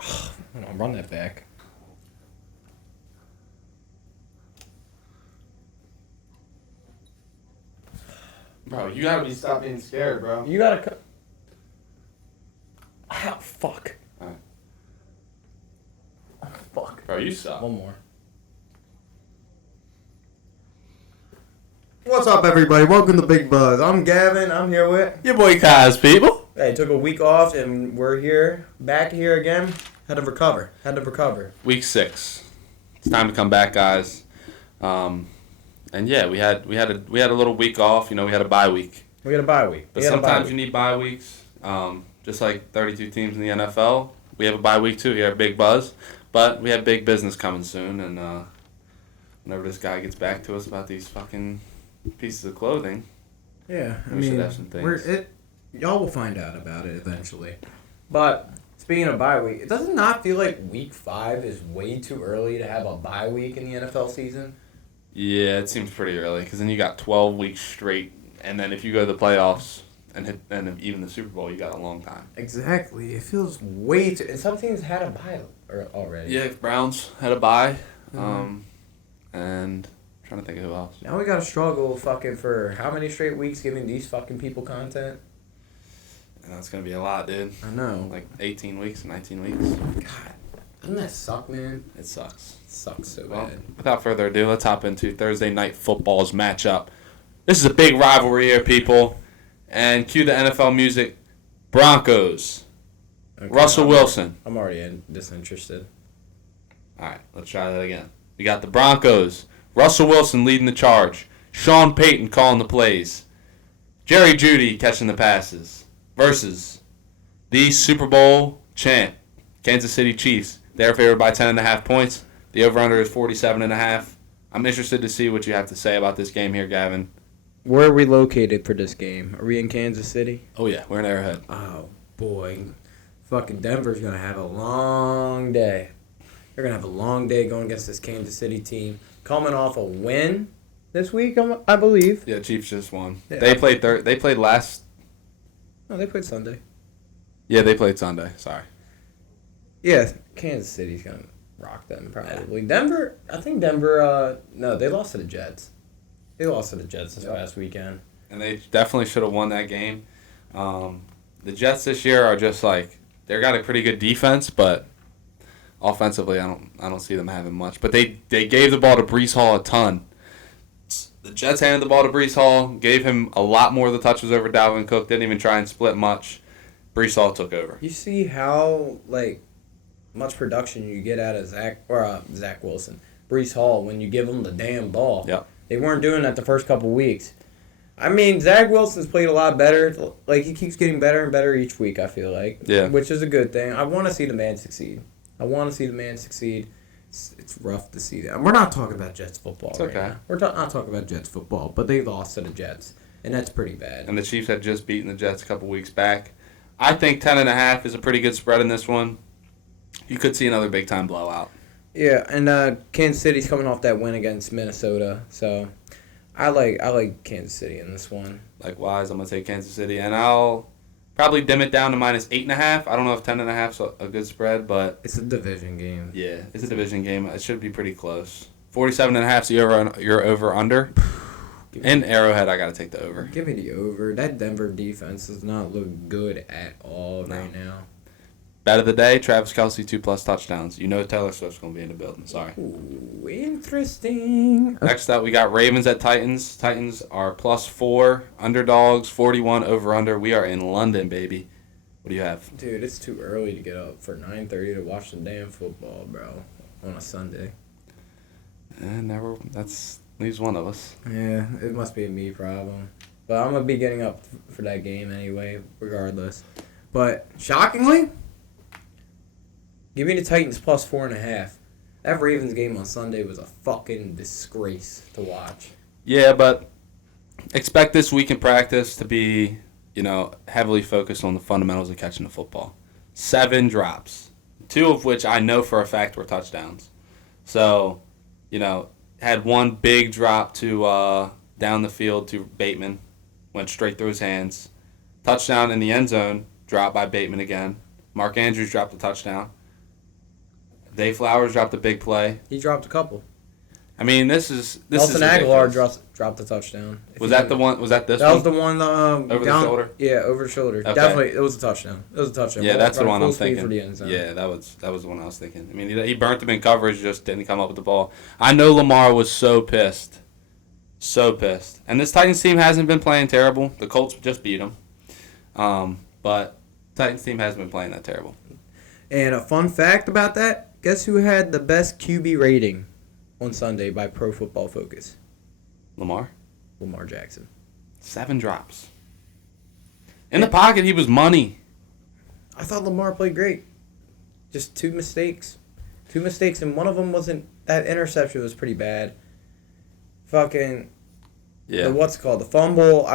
Hold on, run that back. Bro, you gotta stop being scared, bro. You gotta. Ah, fuck. Alright. Oh, fuck. Bro, you suck. One more. What's up, everybody? Welcome to Big Buzz. I'm Gavin. I'm here with... Your boy Kaz, people. Hey, took a week off, and we're here, back here again. Had to recover. Week 6. It's time to come back, guys. And yeah, we had a little week off. You know, we had a bye week. We got a bye week. But sometimes you need bye weeks. Just like 32 teams in the NFL, we have a bye week too. We have Big Buzz, but we have big business coming soon. And whenever this guy gets back to us about these fucking pieces of clothing, Yeah, we should have some things. Y'all will find out about it eventually. But speaking of bye week, it does not feel like week 5 is way too early to have a bye week in the NFL season. Yeah, it seems pretty early because then you got 12 weeks straight, and then if you go to the playoffs and even the Super Bowl, you got a long time. Exactly. It feels way too... And some teams had a bye already. Yeah, Browns had a bye, Mm-hmm. and I'm trying to think of who else. Now we gotta struggle fucking for how many straight weeks giving these fucking people content? And that's gonna be a lot, dude. I know. Like 18 weeks, 19 weeks. God, doesn't that suck, man? It sucks. It sucks so Well, bad. without further ado, let's hop into Thursday Night Football's matchup. This is a big rivalry here, people. And cue the NFL music. Broncos. Okay, Russell Wilson. I'm already disinterested. All right, let's try that again. We got the Broncos. Russell Wilson leading the charge. Sean Payton calling the plays. Jerry Jeudy catching the passes. Versus the Super Bowl champ, Kansas City Chiefs. They're favored by 10.5 points. The over-under is 47.5. I'm interested to see what you have to say about this game here, Gavin. Where are we located for this game? Are we in Kansas City? Oh, yeah, we're in Arrowhead. Oh, boy. Fucking Denver's going to have a long day. They're going to have a long day going against this Kansas City team. Coming off a win this week, I believe. Yeah, Chiefs just won. Yeah. They played last... No, they played Sunday. Yeah, they played Sunday. Sorry. Yeah, Kansas City's going to rock them, probably. Denver, I think Denver, no, they lost to the Jets. They lost to the Jets this past weekend. And they definitely should have won that game. The Jets this year are just like... They've got a pretty good defense, but offensively, I don't see them having much. But they gave the ball to Breece Hall a ton. The Jets handed the ball to Breece Hall, gave him a lot more of the touches over Dalvin Cook, didn't even try and split much. Breece Hall took over. You see how, much production you get out of Zach Wilson, Breece Hall, when you give him the damn ball. Yep. They weren't doing that the first couple weeks. I mean, Zach Wilson's played a lot better. He keeps getting better and better each week, I feel like. Yeah. Which is a good thing. I want to see the man succeed. It's rough to see that. We're not talking about Jets football right okay. now. We're not talking about Jets football, but they lost to the Jets, and that's pretty bad. And the Chiefs had just beaten the Jets a couple weeks back. I think 10.5 is a pretty good spread in this one. You could see another big-time blowout. Yeah, and Kansas City's coming off that win against Minnesota, so I like Kansas City in this one. Likewise, I'm going to take Kansas City, and I'll probably dim it down to -8.5. I don't know if 10.5 is a good spread, but... It's a division game. Yeah, it's a division game. It should be pretty close. 47.5 is your over-under. In Arrowhead, I got to take the over. Give me the over. That Denver defense does not look good at all right now. Bet of the day, Travis Kelce, 2+ touchdowns. You know Taylor Swift's going to be in the building. Sorry. Ooh, interesting. Next up, we got Ravens at Titans. Titans are +4. Underdogs, 41 over-under. We are in London, baby. What do you have? Dude, it's too early to get up for 9:30 to watch the damn football, bro, on a Sunday. That's leaves one of us. Yeah, it must be a me problem. But I'm going to be getting up for that game anyway, regardless. But, shockingly, give me the Titans +4.5. That Ravens game on Sunday was a fucking disgrace to watch. Yeah, but expect this week in practice to be, heavily focused on the fundamentals of catching the football. 7 drops, 2 of which I know for a fact were touchdowns. So, had one big drop to down the field to Bateman, went straight through his hands. Touchdown in the end zone, dropped by Bateman again. Mark Andrews dropped a touchdown. Day Flowers dropped a big play. He dropped a couple. I mean, this is Nelson Aguilar ridiculous. dropped a touchdown. Was that the one? Was that this That one? was the one Over the shoulder? Yeah, over the shoulder. Okay. Definitely, it was a touchdown. Yeah, that's the one I'm full speed thinking. for the end zone. Yeah, that was the one I was thinking. I mean, he burnt him in coverage, just didn't come up with the ball. I know Lamar was so pissed. So pissed. And this Titans team hasn't been playing terrible. The Colts just beat them. But Titans team hasn't been playing that terrible. And a fun fact about that, guess who had the best QB rating on Sunday by Pro Football Focus? Lamar? Lamar Jackson. 7 drops. In the pocket, he was money. I thought Lamar played great. Just 2 mistakes. 2 mistakes, and one of them wasn't... That interception was pretty bad. Fucking... Yeah. What's it called? The fumble,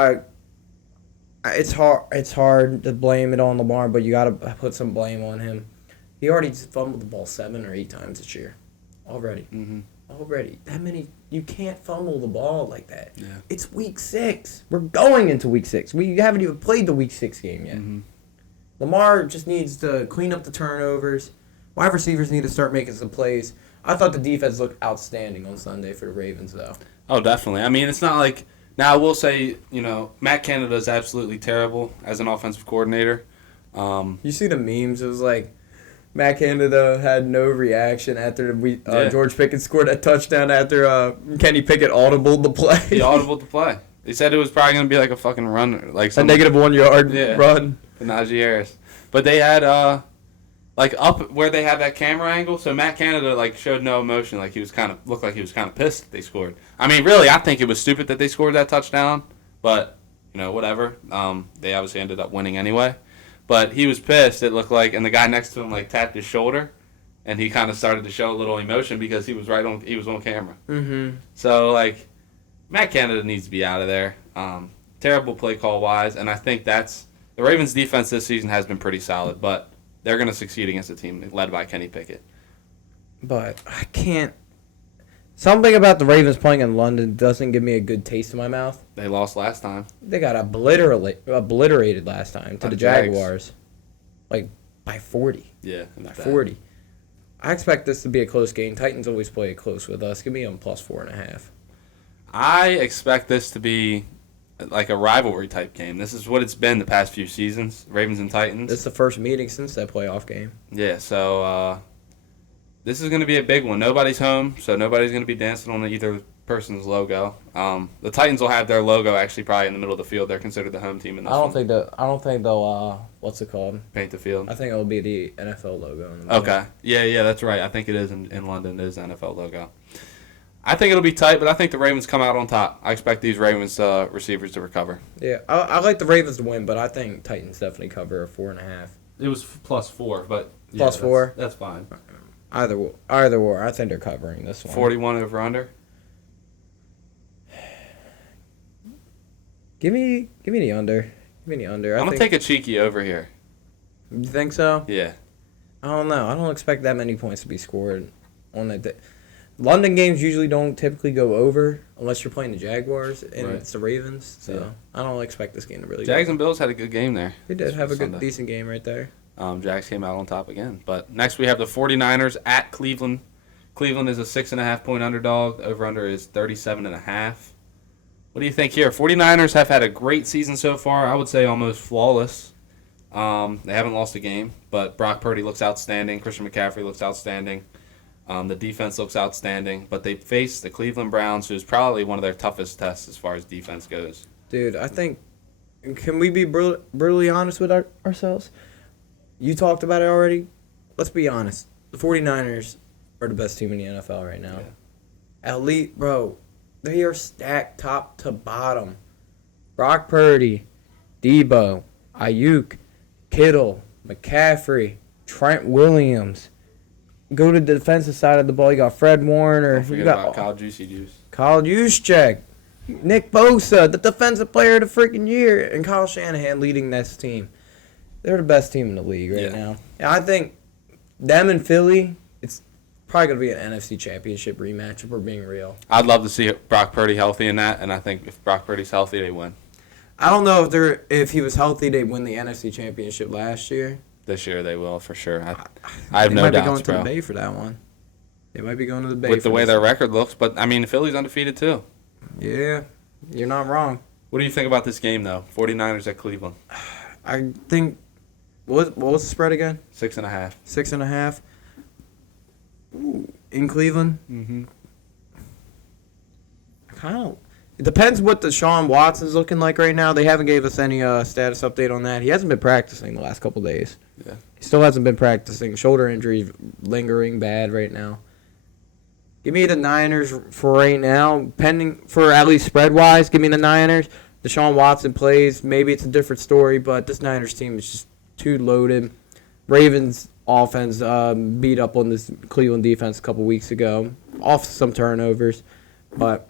it's hard to blame it on Lamar, but you got to put some blame on him. He already fumbled the ball 7 or 8 times this year. Already. Mm-hmm. Already. That many... You can't fumble the ball like that. Yeah. It's week 6. We're going into week 6. We haven't even played the week 6 game yet. Mm-hmm. Lamar just needs to clean up the turnovers. Wide receivers need to start making some plays. I thought the defense looked outstanding on Sunday for the Ravens, though. Oh, definitely. I mean, it's not like... Now, I will say, Matt Canada is absolutely terrible as an offensive coordinator. You see the memes? It was like Matt Canada had no reaction after George Pickett scored a touchdown after Kenny Pickett audibled the play. He audibled the play. They said it was probably going to be like a fucking run. Like a negative 1 yard run. For Najee Harris. But they had... up where they have that camera angle, so Matt Canada showed no emotion, he was looked like he was kind of pissed that they scored. I mean, really, I think it was stupid that they scored that touchdown, but whatever. They obviously ended up winning anyway, but he was pissed. It looked like, and the guy next to him tapped his shoulder, and he kind of started to show a little emotion because he was on camera. Mm-hmm. So Matt Canada needs to be out of there. Terrible play call wise, and I think the Ravens defense this season has been pretty solid, but they're going to succeed against a team led by Kenny Pickett. But I can't... Something about the Ravens playing in London doesn't give me a good taste in my mouth. They lost last time. They got obliterated last time to the Jaguars. By 40. Yeah. By 40. I expect this to be a close game. Titans always play it close with us. Give me them plus 4.5. I expect this to be like a rivalry type game. This is what it's been the past few seasons, Ravens and Titans. This is the first meeting since that playoff game. Yeah, so this is going to be a big one. Nobody's home, so nobody's going to be dancing on either person's logo. The Titans will have their logo actually probably in the middle of the field. They're considered the home team in this one. I don't think they'll what's it called? Paint the field. I think it'll be the NFL logo. Okay. Yeah, that's right. I think it is in London. It is the NFL logo. I think it'll be tight, but I think the Ravens come out on top. I expect these Ravens receivers to recover. Yeah, I like the Ravens to win, but I think Titans definitely cover a 4.5. It was +4, but plus 4. That's fine. Either way, I think they're covering this one. 41 over under. Give me the under. Give me the under. I'm gonna take a cheeky over here. You think so? Yeah. I don't know. I don't expect that many points to be scored on that day. London games usually don't typically go over unless you're playing the Jaguars and it's the Ravens. So yeah. I don't expect this game to really. Jags and Bills had a good game there. They did have a decent game right there. Jags came out on top again. But next we have the 49ers at Cleveland. Cleveland is a 6.5 point underdog. The over-under is 37.5. What do you think here? 49ers have had a great season so far. I would say almost flawless. They haven't lost a game, but Brock Purdy looks outstanding. Christian McCaffrey looks outstanding. The defense looks outstanding. But they face the Cleveland Browns, who's probably one of their toughest tests as far as defense goes. Dude, I think, can we be brutally honest with ourselves? You talked about it already. Let's be honest. The 49ers are the best team in the NFL right now. Yeah. Elite, bro. They are stacked top to bottom. Brock Purdy, Debo, Ayuk, Kittle, McCaffrey, Trent Williams. Go to the defensive side of the ball. You got Fred Warner. Don't forget about Kyle Juicy Juice. Kyle Juszczyk. Nick Bosa, the defensive player of the freaking year. And Kyle Shanahan leading this team. They're the best team in the league right now. And I think them and Philly, it's probably going to be an NFC Championship rematch if we're being real. I'd love to see Brock Purdy healthy in that, and I think if Brock Purdy's healthy, they win. I don't know if he was healthy, they'd win the NFC Championship last year. This year they will, for sure. I have They no might be doubts, going to bro. the Bay for that one. They might be going to the Bay With the for way this their one. record looks. But, I mean, the Philly's undefeated, too. Yeah, you're not wrong. What do you think about this game, though? 49ers at Cleveland. I think, what was the spread again? 6.5. 6.5. Ooh, in Cleveland? Mm-hmm. It depends what Deshaun Watson's looking like right now. They haven't gave us any status update on that. He hasn't been practicing the last couple days. Yeah. He still hasn't been practicing. Shoulder injury lingering bad right now. Give me the Niners for right now. Pending for at least spread-wise, give me the Niners. Deshaun Watson plays. Maybe it's a different story, but this Niners team is just too loaded. Ravens offense beat up on this Cleveland defense a couple weeks ago. Off some turnovers, but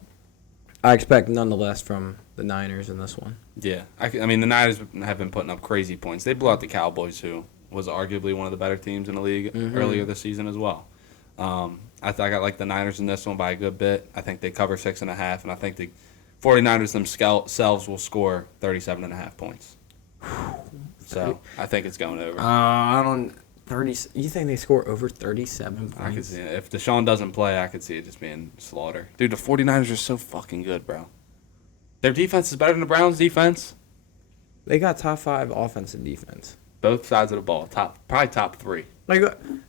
I expect nonetheless from the Niners in this one. Yeah. I mean, the Niners have been putting up crazy points. They blew out the Cowboys, who was arguably one of the better teams in the league earlier this season as well. I got like the Niners in this one by a good bit. I think they cover 6.5, and I think the 49ers themselves will score 37.5 points. So I think it's going over. I don't 30. You think they score over 37 points? I could see it. If Deshaun doesn't play, I could see it just being slaughter. Dude, the 49ers are so fucking good, bro. Their defense is better than the Browns' defense. They got top 5 offense and defense. Both sides of the ball, probably top 3. Like,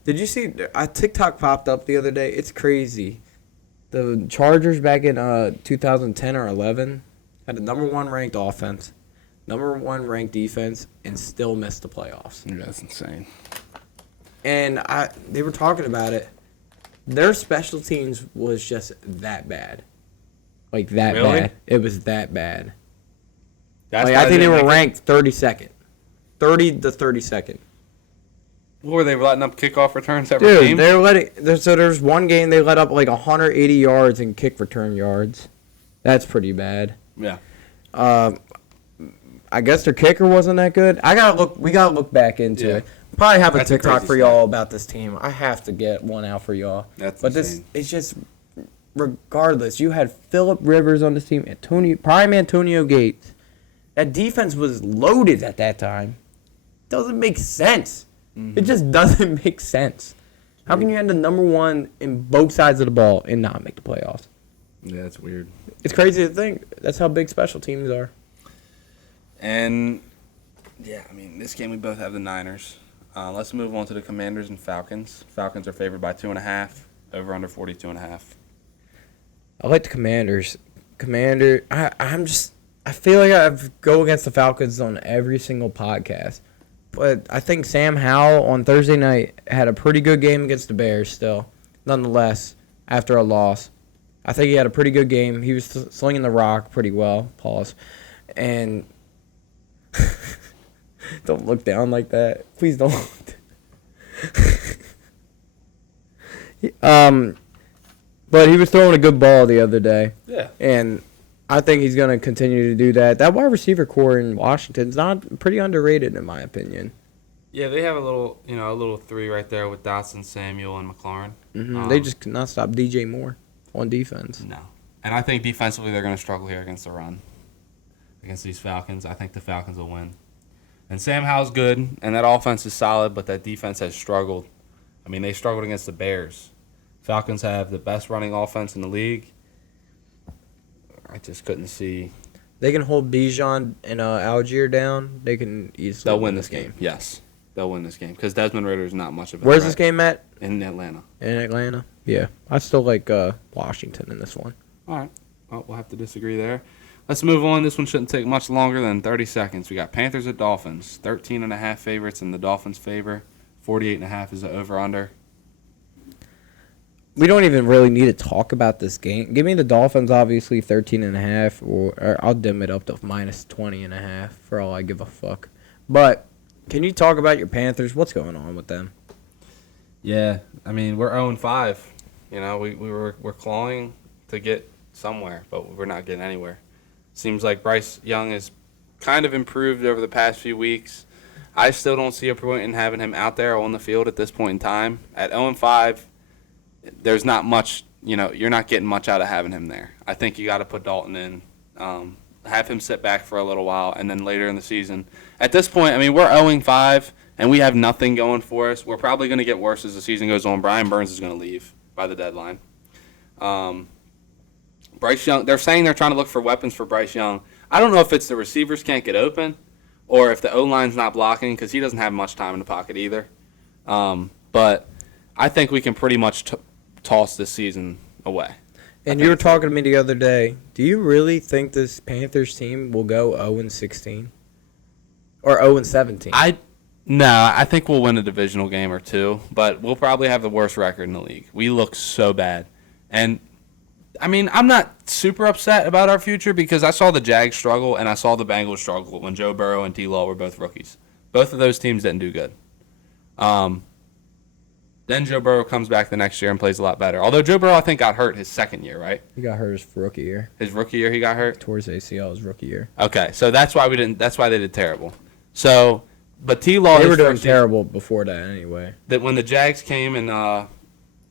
did you see? A TikTok popped up the other day. It's crazy. The Chargers back in 2010 or 11 had the number 1 ranked offense, number 1 ranked defense, and still missed the playoffs. Yeah, that's insane. And they were talking about it. Their special teams was just that bad. Like, that Really? bad. It was that bad. That's Like, why I think they were didn't make ranked 32nd. 30 to 32nd. What were they letting up kickoff returns every Dude, game? they're letting. So there's one game they let up like 180 yards in kick return yards. That's pretty bad. Yeah. I guess their kicker wasn't that good. We gotta look back into Yeah. it. Probably have a That's a TikTok crazy for stat. y'all about this team. I have to get one out for y'all. That's but insane. it's just regardless. You had Phillip Rivers on this team, Antonio Gates. That defense was loaded at that time. Doesn't make sense. It just doesn't make sense. How can you end the number 1 in both sides of the ball and not make the playoffs? Yeah, that's weird. It's crazy to think. That's how big special teams are. And, yeah, I mean, this game we both have the Niners. Let's move on to the Commanders and Falcons. Falcons are favored by 2.5, over under 42.5. I like the Commanders. I feel like I go against the Falcons on every single podcast. But I think Sam Howell on Thursday night had a pretty good game against the Bears still. Nonetheless, after a loss. I think he had a pretty good game. He was slinging the rock pretty well. Pause. And don't look down like that. Please don't. But he was throwing a good ball the other day. Yeah. And I think he's going to continue to do that. That wide receiver core in Washington's not pretty underrated in my opinion. Yeah, they have a little 3 right there with Dotson, Samuel, and McLaurin. They just could not stop DJ Moore on defense. No. And I think defensively they're going to struggle here against the run. Against these Falcons. I think the Falcons will win. And Sam Howell's good, and that offense is solid, but that defense has struggled. I mean, they struggled against the Bears. Falcons have the best running offense in the league. I just couldn't see. They can hold Bijan and Algier down. They can easily They'll win this game. Yes. They'll win this game because Desmond Ridder is not much of a Where's threat this game at? in Atlanta. In Atlanta. Yeah. I still like Washington in this one. All right. Well, we'll have to disagree there. Let's move on. This one shouldn't take much longer than 30 seconds. We got Panthers at Dolphins. 13.5 favorites in the Dolphins' favor. 48.5 is the over-under. We don't even really need to talk about this game. Give me the Dolphins, obviously, 13.5, or I'll dim it up to minus 20.5 for all I give a fuck. But can you talk about your Panthers? What's going on with them? Yeah, I mean, we're 0-5. You know, we're clawing to get somewhere, but we're not getting anywhere. Seems like Bryce Young has kind of improved over the past few weeks. I still don't see a point in having him out there on the field at this point in time. At 0-5, there's not much, you're not getting much out of having him there. I think you got to put Dalton in, have him sit back for a little while, and then later in the season. At this point, I mean, we're 0-5, and we have nothing going for us. We're probably going to get worse as the season goes on. Brian Burns is going to leave by the deadline. Bryce Young, they're saying they're trying to look for weapons for Bryce Young. I don't know if it's the receivers can't get open or if the O-line's not blocking because he doesn't have much time in the pocket either. But I think we can pretty much toss this season away. And you were talking to me the other day. Do you really think this Panthers team will go 0-16? Or 0-17? No, I think we'll win a divisional game or two, but we'll probably have the worst record in the league. We look so bad. And, I mean, I'm not super upset about our future because I saw the Jags struggle and I saw the Bengals struggle when Joe Burrow and T-Law were both rookies. Both of those teams didn't do good. Then Joe Burrow comes back the next year and plays a lot better. Although Joe Burrow, I think, got hurt his second year, right? He got hurt his rookie year. His rookie year he got hurt? Towards ACL his rookie year. Okay, so that's why they did terrible. So, but T-Law... They were doing terrible before that anyway. That when the Jags came and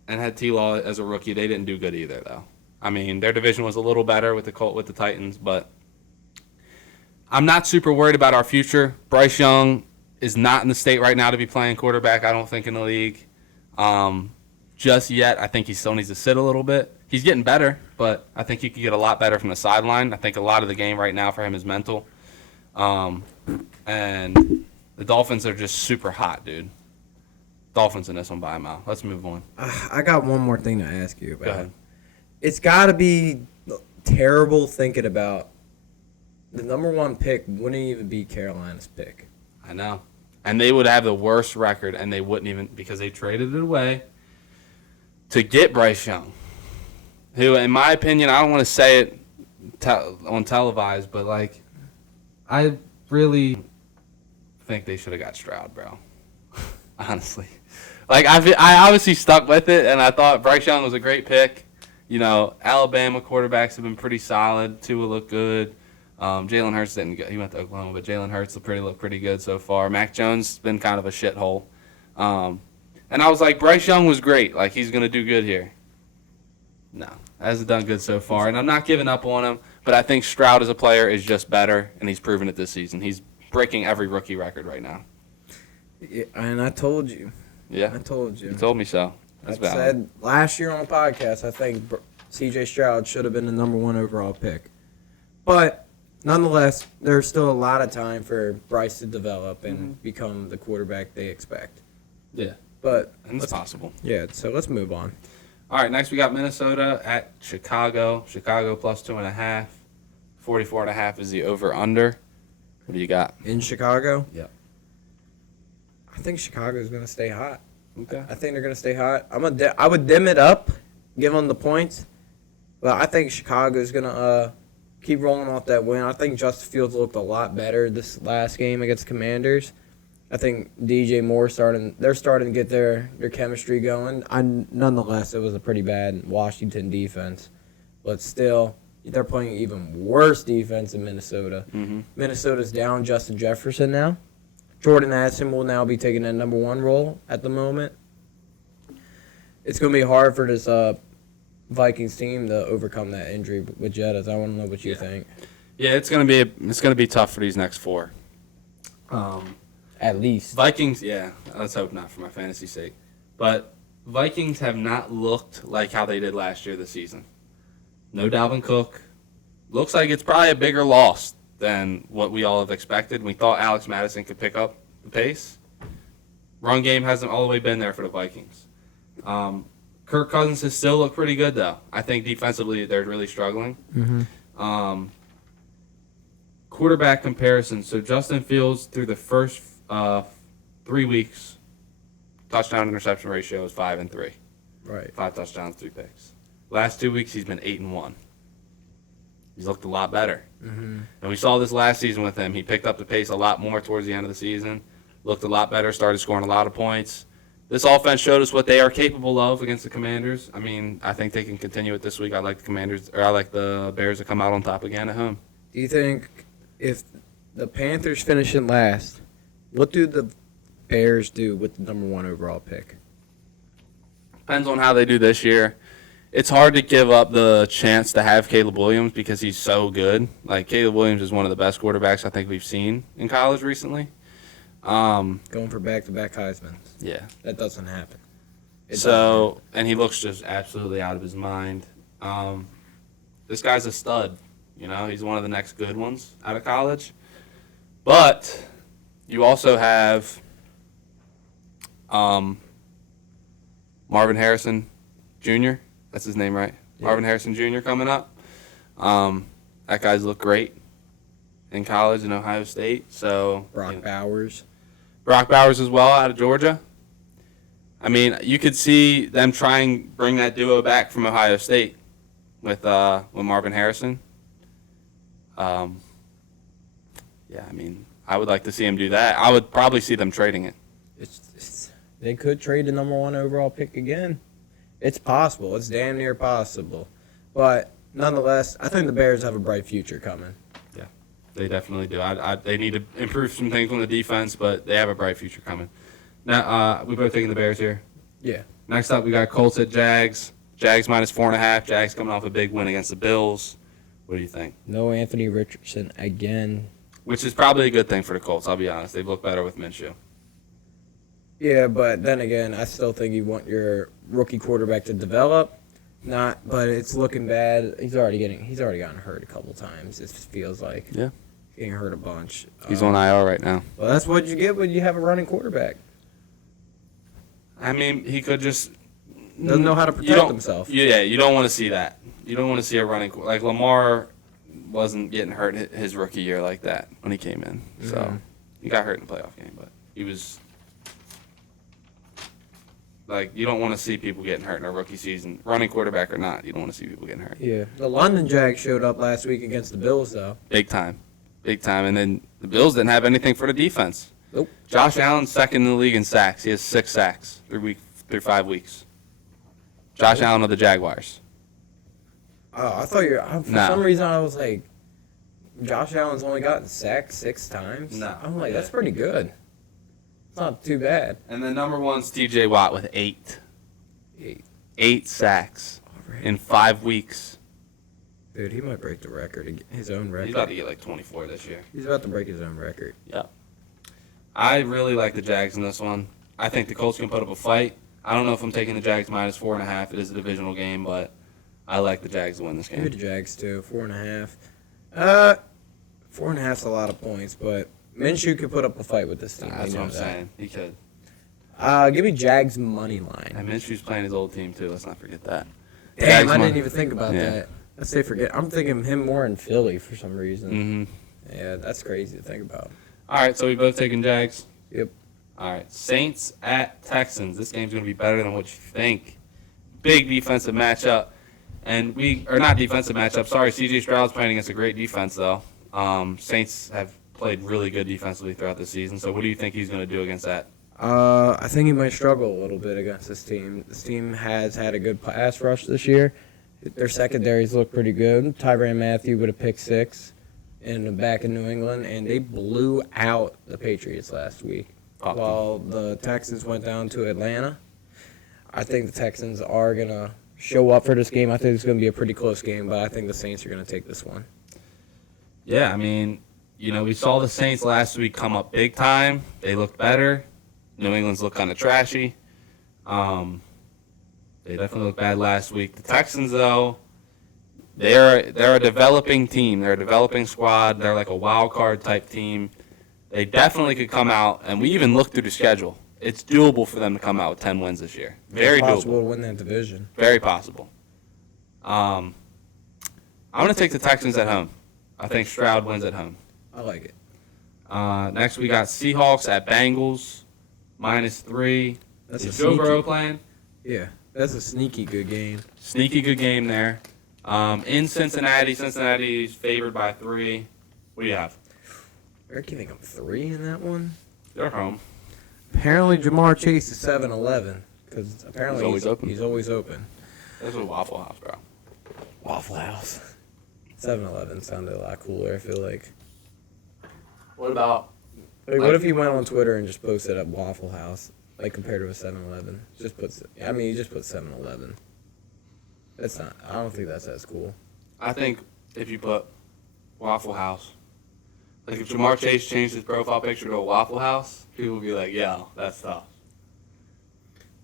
had T-Law as a rookie, they didn't do good either, though. I mean, their division was a little better with the Titans, but I'm not super worried about our future. Bryce Young is not in the state right now to be playing quarterback, I don't think, in the league. Just yet, I think he still needs to sit a little bit. He's getting better, but I think he could get a lot better from the sideline. I think a lot of the game right now for him is mental. And the Dolphins are just super hot, dude. Dolphins in this one by a mile. Let's move on. I got one more thing to ask you about. Go ahead. It's got to be terrible thinking about the number one pick wouldn't even be Carolina's pick. I know. And they would have the worst record, and they wouldn't even, because they traded it away to get Bryce Young, who, in my opinion, I don't want to say it on televised, but, like, I really think they should have got Stroud, bro. Honestly. Like, I obviously stuck with it, and I thought Bryce Young was a great pick. You know, Alabama quarterbacks have been pretty solid. Tua looked good. Jalen Hurts didn't go. He went to Oklahoma, but Jalen Hurts looked pretty good so far. Mac Jones has been kind of a shithole. And I was like, Bryce Young was great. Like, he's going to do good here. No, hasn't done good so far. And I'm not giving up on him, but I think Stroud as a player is just better, and he's proven it this season. He's breaking every rookie record right now. Yeah, and I told you. Yeah. I told you. You told me so. That's valid. I said last year on the podcast, I think C.J. Stroud should have been the number one overall pick. But nonetheless, there's still a lot of time for Bryce to develop and become the quarterback they expect. Yeah. But and it's possible. Yeah, so let's move on. All right, next we got Minnesota at Chicago. Chicago plus 2.5. 44.5 is the over-under. What do you got? In Chicago? Yep. I think Chicago's going to stay hot. Okay. I think they're going to stay hot. I would dim it up, give them the points. But I think Chicago's going to keep rolling off that win. I think Justin Fields looked a lot better this last game against Commanders. I think DJ Moore they're starting to get their chemistry going. Nonetheless, it was a pretty bad Washington defense. But still, they're playing even worse defense in Minnesota. Mm-hmm. Minnesota's down Justin Jefferson now. Jordan Addison will now be taking that number one role at the moment. It's going to be hard for this Vikings team to overcome that injury with Jettas. I want to know what you think. Yeah, it's going to be tough for these next four. At least. Vikings, yeah. Let's hope not for my fantasy sake. But Vikings have not looked like how they did last year this season. No Dalvin Cook. Looks like it's probably a bigger loss than what we all have expected. We thought Alex Madison could pick up the pace. Run game hasn't all the way been there for the Vikings. Kirk Cousins has still looked pretty good, though. I think defensively they're really struggling. Mm-hmm. Quarterback comparison. So Justin Fields through the first 3 weeks, touchdown interception ratio is 5-3. Right. 5 touchdowns, 3 picks. Last 2 weeks he's been 8-1. He's looked a lot better. Mm-hmm. And we saw this last season with him. He picked up the pace a lot more towards the end of the season. Looked a lot better, started scoring a lot of points. This offense showed us what they are capable of against the Commanders. I mean, I think they can continue it this week. I like the Bears to come out on top again at home. Do you think if the Panthers finish in last, what do the Bears do with the number one overall pick? Depends on how they do this year. It's hard to give up the chance to have Caleb Williams because he's so good. Like, Caleb Williams is one of the best quarterbacks I think we've seen in college recently. Going for back-to-back Heisman. Yeah. That doesn't happen. And he looks just absolutely out of his mind. This guy's a stud. You know, he's one of the next good ones out of college. But you also have Marvin Harrison Jr. That's his name, right? Yeah. Marvin Harrison Jr. coming up. That guy's looked great in college in Ohio State. So Brock Bowers. Brock Bowers as well out of Georgia. I mean, you could see them trying bring that duo back from Ohio State with Marvin Harrison. Yeah, I mean, I would like to see him do that. I would probably see them trading it. They could trade the number 1 overall pick again. It's possible. It's damn near possible. But nonetheless, I think the Bears have a bright future coming. Yeah, they definitely do. They need to improve some things on the defense, but they have a bright future coming. Now, we both taking the Bears here? Yeah. Next up, we got Colts at Jags. Jags minus 4.5. Jags coming off a big win against the Bills. What do you think? No Anthony Richardson again. Which is probably a good thing for the Colts, I'll be honest. They've looked better with Minshew. Yeah, but then again, I still think you want your rookie quarterback to develop. But it's looking bad. He's already gotten hurt a couple times. It feels like. Yeah. Getting hurt a bunch. He's on IR right now. Well, that's what you get when you have a running quarterback. I mean, he could just doesn't know how to protect himself. Yeah, you don't want to see that. You don't want to see a running like Lamar wasn't getting hurt his rookie year like that when he came in. So he got hurt in the playoff game, but he was like, you don't want to see people getting hurt in a rookie season, running quarterback or not. You don't want to see people getting hurt. Yeah, the London Jags showed up last week against the Bills, though. Big time, and then the Bills didn't have anything for the defense. Nope. Josh Allen's second in the league in sacks. He has 6 sacks through 5 weeks. Josh Allen of the Jaguars. Oh, I thought for some reason I was like, Josh Allen's only gotten sacked 6 times? No. I'm like, that's pretty good. It's not too bad. And then number 1's TJ Watt with 8. 8 sacks in 5 weeks. Dude, he might break the record, his own record. He's about to get like 24 this year. He's about to break his own record. Yeah. I really like the Jags in this one. I think the Colts can put up a fight. I don't know if I'm taking the Jags minus 4.5. It is a divisional game, but I like the Jags to win this game. Maybe the Jags too. 4.5. 4.5's a lot of points, but Minshew could put up a fight with this team. That's what I'm saying. He could. Give me Jags money line. And Minshew's playing his old team too. Let's not forget that. Damn, I didn't even think about that. Let's say forget. I'm thinking of him more in Philly for some reason. Mm-hmm. Yeah, that's crazy to think about. All right, so we both taking Jags? Yep. All right, Saints at Texans. This game's going to be better than what you think. Big defensive matchup. And not defensive matchup. Sorry, C.J. Stroud's playing against a great defense, though. Saints have played really good defensively throughout the season. So what do you think he's going to do against that? I think he might struggle a little bit against this team. This team has had a good pass rush this year. Their secondaries look pretty good. Tyrann Mathieu with a pick 6 back in New England, and they blew out the Patriots last week. While the Texans went down to Atlanta. I think the Texans are going to show up for this game. I think it's going to be a pretty close game, but I think the Saints are going to take this one. Yeah, I mean, we saw the Saints last week come up big time. They looked better. New England's looked kind of trashy. They definitely looked bad last week. The Texans, though, they're a developing team. They're a developing squad. They're like a wild card type team. They definitely could come out, and we even looked through the schedule. It's doable for them to come out with 10 wins this year. Very doable. Possible to win that division. Very possible. I'm going to take the Texans at home. I think Stroud wins at home. I like it. Next, we got Seahawks at Bengals, -3. Is Joe Burrow playing? Yeah, that's a sneaky good game. Sneaky good game there. In Cincinnati, Cincinnati's favored by 3. What do you have? They're giving them 3 in that one. They're home. Apparently, Jamar Chase is 7-11 because apparently he's always open. open. That's a Waffle House, bro. Waffle House. 7-Eleven sounded a lot cooler, I feel like. What about? What if he went on Twitter and just posted up Waffle House, like compared to a 7-Eleven? He just put 7-Eleven. That's not. I don't think that's as cool. I think if you put Waffle House Like if Jamar Chase changed his profile picture to a Waffle House, people would be like, "Yo, that's tough."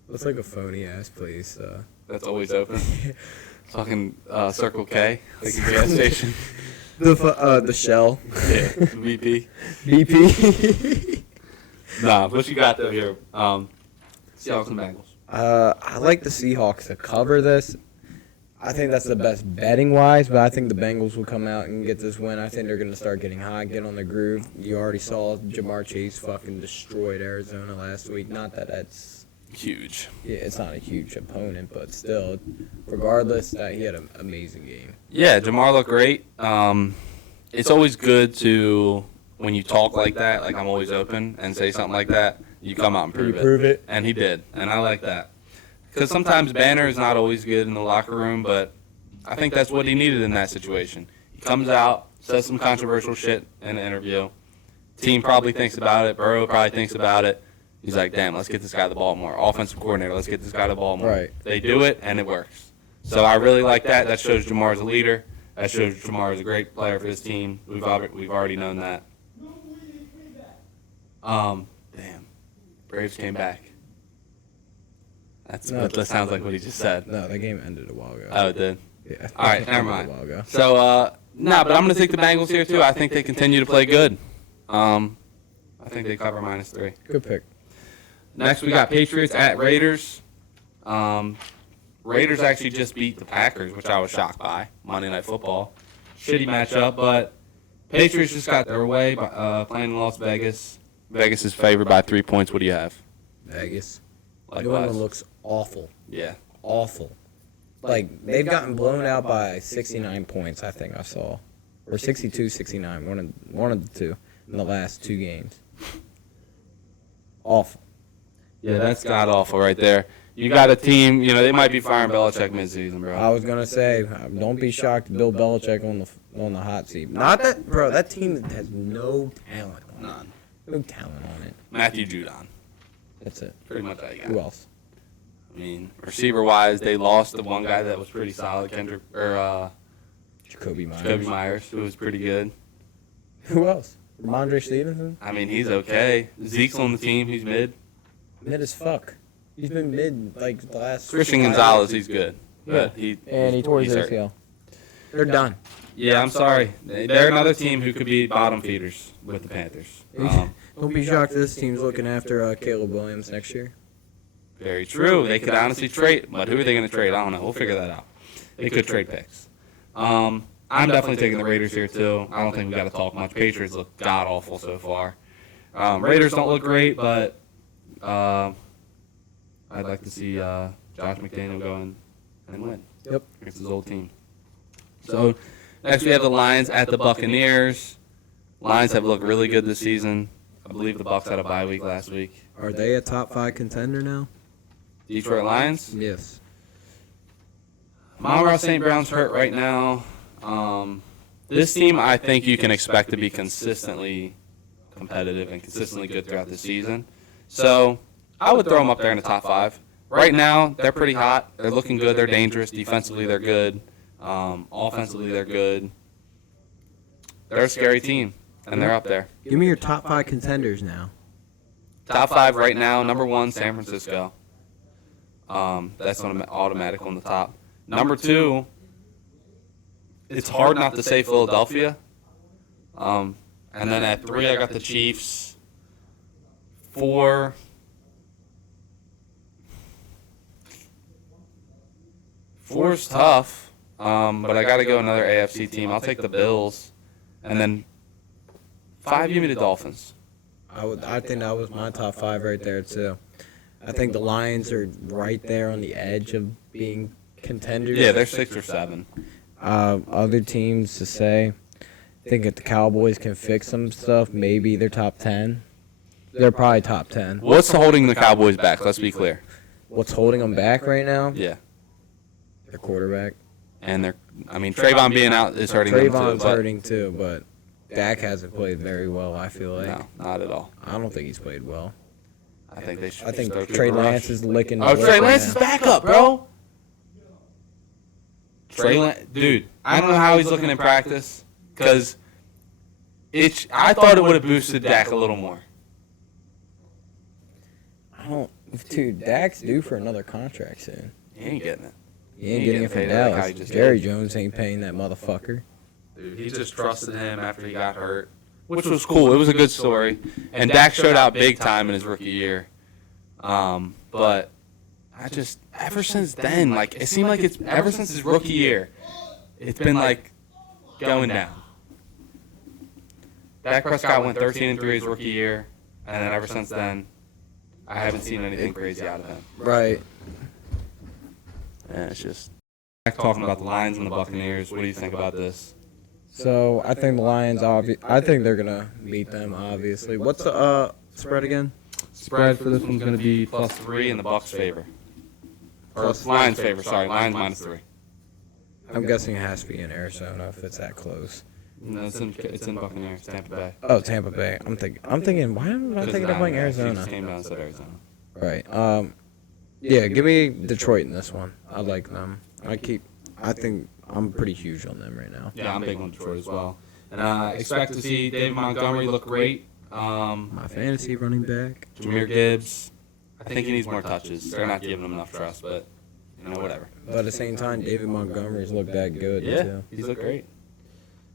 Looks like a phony ass place. That's always open. Fucking Circle K, like a gas station. The Shell. Yeah, VP. BP. Nah, what you got though here? Seahawks and Bengals. I like the Seahawks to cover this. I think that's the best betting wise, but I think the Bengals will come out and get this win. I think they're going to start getting hot, get on the groove. You already saw Jamar Chase fucking destroyed Arizona last week. Not that that's Huge. yeah, it's not a huge opponent, but still, regardless, that he had an amazing game. Yeah, Jamar looked great. It's always good to, when you talk like that, like I'm always open, and say something like that, you come out and prove it. And he did, and I like that. Because sometimes banner is not always good in the locker room, but I think that's what he needed in that situation. He comes out, says some controversial shit in the interview. Team probably thinks about it. Burrow probably thinks about it. He's like, damn, let's get this guy the ball more. Offensive coordinator, let's get this guy the ball more. Right. They do it, and it works. So I really like that. That shows Jamar's a leader. That shows Jamar is a great player for his team. We've already known that. Damn. Braves came back. That sounds like what he just said. No, that game ended a while ago. Oh, it did? Yeah. All right, never A mind. while ago. So, but I'm going to take the Bengals here, too. I think they continue to play good. I think they cover -3. Good pick. Next, we got Patriots at Raiders. Raiders actually just beat the Packers, which I was shocked by. Monday Night Football. Shitty matchup, but Patriots just got their way by playing in Las Vegas. Vegas is favored by 3 points. What do you have? Vegas. New Likewise. England looks awful. Yeah. Awful. Like, they've gotten blown out by 69 points, I think I saw. Or 62, 69, one of the two in the last 2 games. Awful. Yeah, that's god-awful right there. You got a team, they might be firing Belichick midseason, bro. I was going to say, don't be shocked Bill Belichick on the hot seat. Not that, bro, that team has no talent on it. None. No talent on it. Matthew Judon. That's it. Pretty much all you got. Who else? I mean, receiver-wise, they lost the one guy that was pretty solid, Jacoby Myers. Jacoby Myers, who was pretty good. Who else? Ramondre Stevenson? I mean, he's okay. Zeke's on the team. He's mid. Mid as fuck. He's been mid, like, the last... Christian Gonzalez, he's good. But And he tore his hurt. ACL. They're done. Yeah, I'm sorry. They're another team who could be bottom feeders with the Panthers. Don't be shocked this team's looking after Caleb Williams next year. Very true. They could honestly trade, but who are they going to trade? I don't know. We'll figure that out. They could trade picks. I'm definitely taking the Raiders here, too. I don't think we got to talk much. Patriots look god-awful so far. Raiders don't look great, but I'd like to see Josh McDaniel go in and win. Yep. Against his old team. So, next we have the Lions at the Buccaneers. Lions have looked really good this season. I believe the Bucs had a bye week last week. Are they a top 5 contender now? Detroit Lions? Yes. Amon-Ra St. Brown's hurt right now. This team, I think you can expect to be consistently competitive and consistently good throughout the season. So, I would throw them up there in the top 5. Right now, they're pretty hot. They're looking good. They're dangerous. Defensively, they're good. Offensively, they're good. They're a scary team, and they're up there. Give me your top 5 contenders now. Top 5 right now. Number 1, San Francisco. That's automatic on the top. Number 2, it's hard not to say Philadelphia. And then at 3, I got the Chiefs. 4. Four's tough, but I got to go another AFC team. I'll take the Bills. And then 5, give me the Dolphins. I think that was my top 5 right there, too. I think the Lions are right there on the edge of being contenders. Yeah, they're 6 or 7. Other teams to say, I think if the Cowboys can fix some stuff, maybe they're top 10. They're probably top 10. What's holding the Cowboys back? Let's be clear. What's holding them back right now? Yeah. Their quarterback. And Trayvon being out is hurting them too. Trayvon's hurting too, but Dak hasn't played very well, I feel like. No, not at all. I don't think he's played well. I think they should. I think start Trey the rush. Lance is licking. Oh, the Trey lip Lance right is now. back up, bro. Trey Lance, dude. I don't know how he's looking in practice because I thought it would have boosted Dak a little more. Dude, Dak's due for another contract soon. He ain't getting it. He ain't getting it from Dallas. Jerry Jones ain't paying that motherfucker. Dude, he just trusted him after he got hurt, which was cool. It was a good story. And Dak showed out big time in his rookie year. But ever since then, like, it seemed like it's ever since his rookie year, it's been like going down. Dak Prescott went 13-3 his rookie year, and then ever since then, I haven't seen anything crazy out of him. Right. Yeah, it's just talking about the Lions and the Buccaneers. What do you think about this? So I think the Lions, I think they're gonna beat them. Obviously, what's the spread again? Spread for this one's going to be +3 in the Bucs' favor. Or Lions' favor, sorry. Lions -3. I'm guessing it has to be in Arizona if it's that close. No, it's in Buccaneers, Tampa Bay. Oh, Tampa Bay. I'm thinking. Why am I thinking of playing Arizona? Just came down and said Arizona. Right. Yeah. Give me Detroit in this one. I like them. I think I'm pretty huge on them right now. Yeah, I'm big on Detroit as well. And I expect to see David Montgomery look great. My fantasy running back. Jahmyr Gibbs. I think he needs more touches. They're not giving him enough trust, but, whatever. But at the same time, David Montgomery's looked that good, too. He's looked great.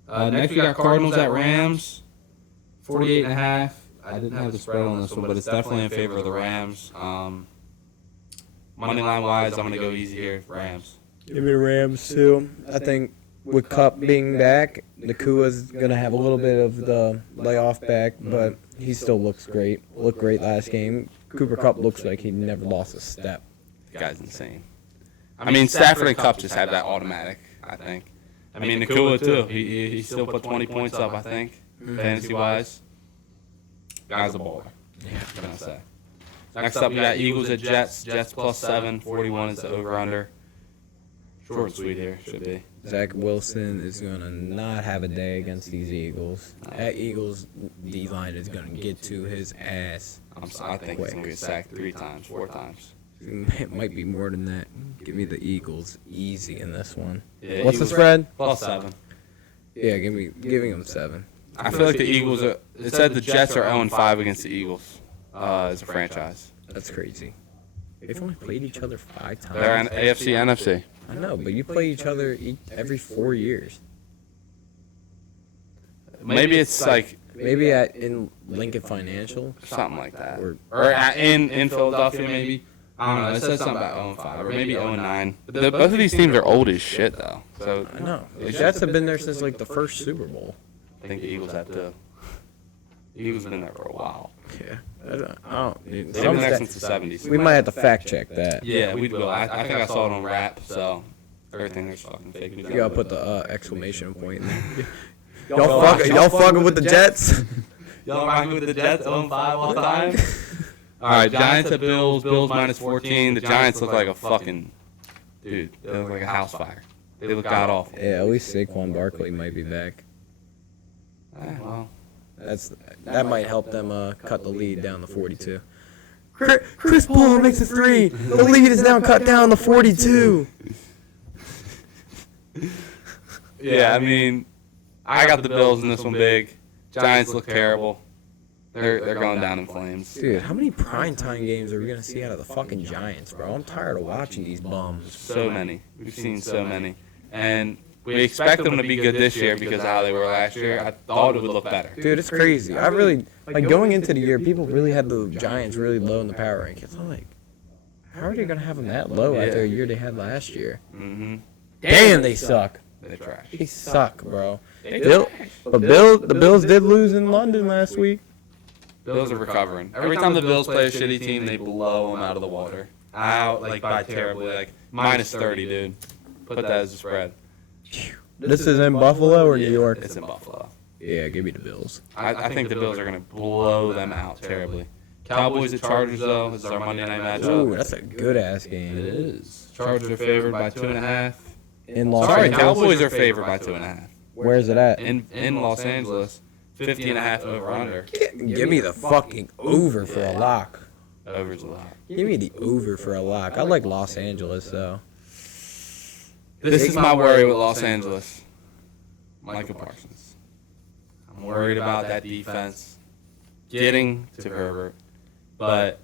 Next, we got Cardinals at Rams. 48.5. I didn't have the spread on this one, but it's definitely in favor of the Rams. Money line wise, I'm going to go easy here. Rams. Give me the Rams, too. I think with Kupp being back, Nakua's going to have a little bit of the layoff back, but he still looks great. Looked great last game. Cooper Kupp looks like he never lost a step. The guy's insane. I mean, Stafford and Kupp just had that automatic, I think. I mean, Nakua, too. He still put 20 points up, I think, fantasy-wise. Guy's a baller. Yeah, I'm going to say. Next up, we got Eagles at Jets. Jets +7. 41 is the over-under. Short and sweet here, should be. Zach Wilson is going to not have a day against these Eagles. That Eagles D-line is going to get to his ass. I think he's going to get sacked 3 times, 4 times. It might be more than that. Give me the Eagles easy in this one. Yeah, what's Eagles the spread? +7. Yeah, giving them 7. I feel like the Eagles are. It said the Jets are 0-5 against the Eagles as a franchise. That's crazy. They've only played each other 5 times. They're in AFC, NFC. I know, but you play each other every 4 years. Maybe it's like maybe in Lincoln Financial, something like that, or in Philadelphia maybe. I don't know. It says something about 0-5 or maybe 0-9. But both of these teams are old as shit though. So I know the Jets have been there since like the first Super Bowl. I think the Eagles have too. The Eagles have been there for a while. Yeah, They've been there since the 70s. We might have to fact check that. Yeah, we will. I think I saw it on Rap, so everything is fucking fake news. You gotta put the exclamation point in there. Y'all fucking with the Jets? Y'all rocking with the Jets 0-5 all the time? All right, Giants at Bills. Bills -14. The Giants look like a fucking dude. They look like a house fire. They look god awful. Yeah, at least Saquon Barkley might be back. Well, that might help them cut the lead down to 42. Chris Paul makes a 3. The lead is now cut down to 42. Yeah, I mean, I got the Bills in this one big. Giants look terrible. They're going down in flames. Dude, how many primetime games are we going to see out of the fucking Giants, bro? I'm tired of watching these bums. So many. We've seen so many. And we expect them to be good this year because of how they were last year. I thought it would look better. Dude, it's crazy. I really, going into the year, people really had the Giants really low in the power rankings. I'm like, how are they going to have them that low after a year they had last year? Mm-hmm. Damn, they suck. They're trash. They suck, bro. The Bills did lose in London last week. Bills are recovering. Every time the Bills play a shitty team, they blow them out of the water. Out, like, by terribly. Like, -30, dude. Put that as a spread. This is in Buffalo or New York? It's in Buffalo. Yeah, give me the Bills. I think the Bills are going to blow them out terribly. Cowboys at Chargers, though. This is our Monday night matchup. Ooh, that's a good-ass game. It is. Chargers are favored by 2.5. In Los Angeles? Cowboys are favored by 2.5. Where is it at? In Los Angeles. 50.5 over/under. Give me the fucking over for a lock. Over's a lot. Give me the over for a lock. I like Los Angeles, though. This is my worry with Los Angeles. Michael Parsons. I'm worried about that defense getting to Herbert. But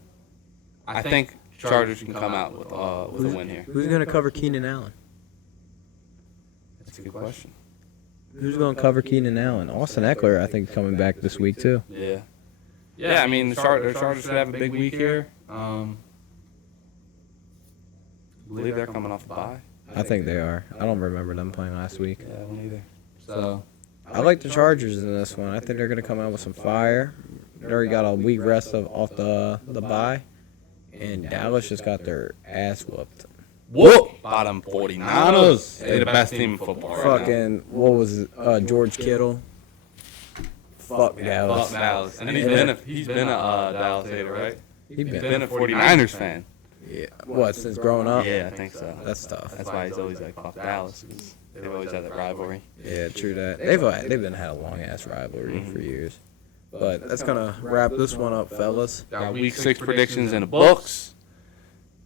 I think Chargers can come out with a win here. Who's going to cover Keenan Allen? That's a good question. Who's going to cover Keenan Allen? Austin Eckler, I think, coming back this week, too. Yeah. Yeah, I mean, the Chargers should have a big week here. I believe they're coming off a bye. I think they are. I don't remember them playing last week. Yeah, I don't either. So, I like the Chargers in this one. I think they're going to come out with some fire. They already got a week rest off the bye. And Dallas just got their ass whooped. whoop! Bottom 49ers. They're the best team in football right now. Fucking, what was it? George Kittle. Fuck Dallas. Fuck Dallas. And he's been a Dallas hater, right? He's Been a 49ers fan. Yeah. What, since growing up? Yeah, I think so. That's tough. That's why he's always like, fuck Dallas, because they've always had that rivalry. Yeah, true that. They've been had a long ass rivalry for years. But that's gonna wrap this one up, fellas. Got week 6 predictions in the books.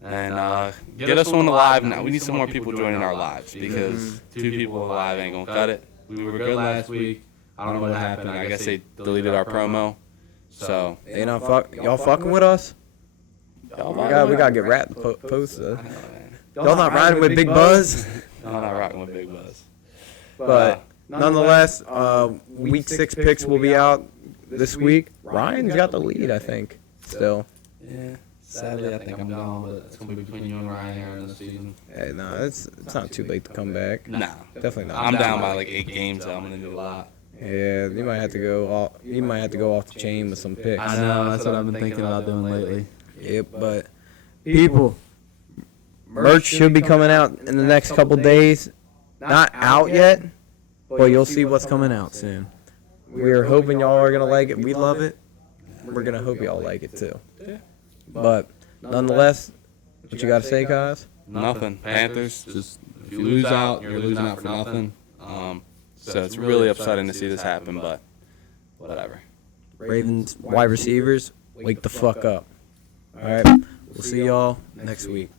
And get us on the live now. We need some more people joining our lives because 2 people alive ain't gonna cut it. We were good last week. I don't know what happened. I guess they deleted our promo. So Y'all fucking with us? We gotta get rap posted. Y'all not riding with Big Buzz? No, I'm not rocking with Big Buzz. But nonetheless, week 6 picks will be out this week. Ryan's got the lead, I think. Still. Yeah. Sadly, I think I'm gone, but it's going to be between you and Ryan here in this season. Hey, no, it's not too late to come back. No. Definitely not. I'm down by like 8 games, so I'm going to do a lot. Yeah, you might have to go off the chain with some picks. I know, that's what I've been thinking about doing lately. Yep, but people, merch should be coming out in the next couple days. Not out yet, but you'll see what's coming out soon. We're hoping y'all are gonna like it. We love it. We're gonna hope y'all like it too. But nonetheless, what you gotta say, guys? Nothing. Panthers, just if you lose out, you're losing out for nothing. So it's really upsetting to see this happen, but whatever. Ravens wide receivers, wake the fuck up. All right, we'll see y'all next week.